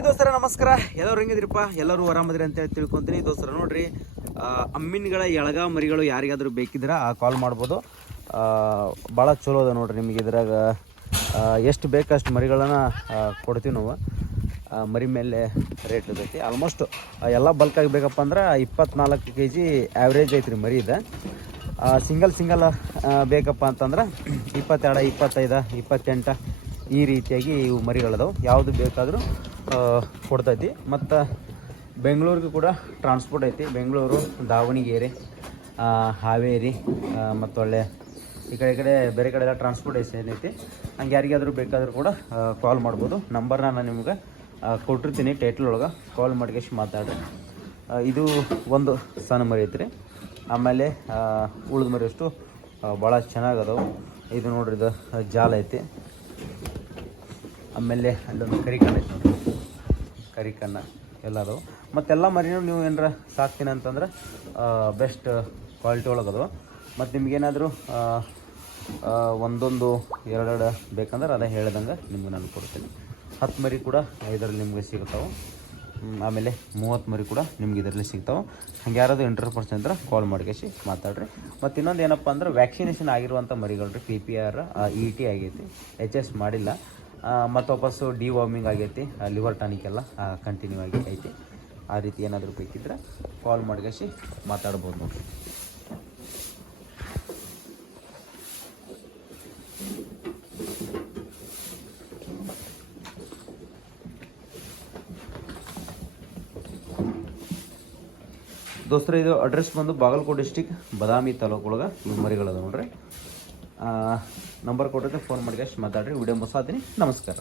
Hi ದೋಸ್ತರ, ನಮಸ್ಕಾರ. ಎಲ್ಲರೂ ಹೆಂಗಿದ್ರಪ್ಪ ಎಲ್ಲರೂ ಆರಾಮದ್ರಿ ಅಂತ ಹೇಳಿ ತಿಳ್ಕೊಂತೀನಿ. ದೋಸ್ತರ, ನೋಡ್ರಿ ಅಮ್ಮಿನ್ಗಳ ಎಳಗ ಮರಿಗಳು ಯಾರಿಗಾದ್ರೂ ಬೇಕಿದ್ರೆ, ಆ ಕಾಲ್ ಮಾಡ್ಬೋದು. ಭಾಳ ಚಲೋ ಅದ ನೋಡ್ರಿ ನಿಮಗೆ ಇದ್ರಾಗ. ಎಷ್ಟು ಬೇಕಷ್ಟು ಮರಿಗಳನ್ನು ಕೊಡ್ತೀವಿ ನಾವು. ಮರಿ ಮೇಲೆ ರೇಟ್ ಇರ್ತೈತಿ. ಆಲ್ಮೋಸ್ಟ್ ಎಲ್ಲ ಬಲ್ಕ್ ಬೇಕಪ್ಪ ಅಂದ್ರೆ ಇಪ್ಪತ್ನಾಲ್ಕು ಕೆ ಜಿ ಆ್ಯಾವ್ರೇಜ್ ಐತ್ರಿ ಮರಿ ಇದೆ. ಸಿಂಗಲ್ ಸಿಂಗಲ್ ಬೇಕಪ್ಪ ಅಂತಂದ್ರೆ ಇಪ್ಪತ್ತೆರಡು, ಇಪ್ಪತ್ತೈದು, ಇಪ್ಪತ್ತೆಂಟು ಈ ರೀತಿಯಾಗಿ ಇವು ಮರಿಗಳದವು. ಯಾವುದು ಬೇಕಾದರೂ ಕೊಡ್ತೈತಿ. ಮತ್ತು ಬೆಂಗಳೂರಿಗೆ ಕೂಡ ಟ್ರಾನ್ಸ್ಪೋರ್ಟ್ ಐತಿ. ಬೆಂಗಳೂರು, ದಾವಣಗೆರೆ ಹಾವೇರಿ ಮತ್ತು ಒಳ್ಳೆ ಈ ಕಡೆ ಈ ಕಡೆ ಬೇರೆ ಕಡೆ ಎಲ್ಲ ಟ್ರಾನ್ಸ್ಪೋರ್ಟೇಷನ್ ಐತಿ ಹಂಗೆ ಯಾರಿಗಾದರೂ ಬೇಕಾದರೂ ಕೂಡ ಕಾಲ್ ಮಾಡ್ಬೋದು. ನಂಬರ್ನ ನಾನು ನಿಮ್ಗೆ ಕೊಟ್ಟಿರ್ತೀನಿ ಟೈಟ್ಲ್ ಒಳಗೆ. ಕಾಲ್ ಮಾಡ್ಕೇಶ್ ಮಾತಾಡ್ರಿ. ಇದು ಒಂದು ಸಣ್ಣ ಮರಿ ಐತ್ರಿ. ಆಮೇಲೆ ಉಳಿದ ಮರಿ ಅಷ್ಟು ಭಾಳ ಚೆನ್ನಾಗದವು. ಇದು ನೋಡ್ರಿ ಇದು ಜಾಲ ಐತಿ. ಆಮೇಲೆ ಅಲ್ಲೊಂದು ಕರಿ ಕಾಣೈತಿ ನೋಡ್ರಿ. ಕರಿಕಣ್ಣ ಎಲ್ಲದು. ಮತ್ತೆಲ್ಲ ಮರಿನೂ ನೀವು ಏನಾರ ಸಾಕ್ತೀನಿ ಅಂತಂದ್ರೆ ಬೆಸ್ಟ್ ಕ್ವಾಲಿಟಿ ಒಳಗದು. ಮತ್ತು ನಿಮ್ಗೇನಾದರೂ ಒಂದೊಂದು ಎರಡೆರಡು ಬೇಕಂದ್ರೆ ಅದೇ ಹೇಳ್ದಂಗೆ ನಿಮ್ಗೆ ನಾನು ಕೊಡ್ತೀನಿ. ಹತ್ತು ಮರಿ ಕೂಡ ಇದರಲ್ಲಿ ನಿಮಗೆ ಸಿಗ್ತಾವೆ. ಆಮೇಲೆ ಮೂವತ್ತು ಮರಿ ಕೂಡ ನಿಮ್ಗೆ ಇದರಲ್ಲಿ ಸಿಗ್ತಾವೆ. ಹಂಗೆ ಯಾರಾದರೂ ಇಂಟ್ರೆಸ್ಟ್ ಪರ್ಸನ್ ಅಂದ್ರೆ ಕಾಲ್ ಮಾಡ್ಕೇಸಿ ಮಾತಾಡ್ರಿ. ಮತ್ತು ಇನ್ನೊಂದು ಏನಪ್ಪ ಅಂದ್ರೆ ವ್ಯಾಕ್ಸಿನೇಷನ್ ಆಗಿರುವಂಥ ಮರಿಗಳು ರೀ P P R E T ಆಗೈತಿ. ಎಚ್ ಎಸ್ ಮಾಡಿಲ್ಲ. ಮತ್ತು ವಾಪಸ್ಸು ಡಿ ವಾರ್ಮಿಂಗ್ ಆಗೈತಿ ಲಿವರ್ ಟಾನಿಕ್ ಎಲ್ಲ ಕಂಟಿನ್ಯೂ ಆಗಿ ಐತಿ. ಆ ರೀತಿ ಏನಾದರೂ ಬೇಕಿದ್ರೆ ಕಾಲ್ ಮಾಡ್ಕೇಸಿ ಮಾತಾಡ್ಬೋದು ನೋಡಿರಿ. ದೋಸ್ತರ, ಇದು ಅಡ್ರೆಸ್ ಬಂದು ಬಾಗಲಕೋಟೆ ಡಿಸ್ಟಿಕ್ ಬದಾಮಿ ತಾಲೂಕು ಒಳಗೆ ಮರಿಗಳದ ನೋಡ್ರಿ. ನಂಬರ್ ಕೊಟ್ಟಿದ್ರೆ ಫೋನ್ ಮಾಡಿ ಮಾತಾಡ್ರಿ ವಿಡಿಯೋ ಮುಸಾತೀನಿ ನಮಸ್ಕಾರ.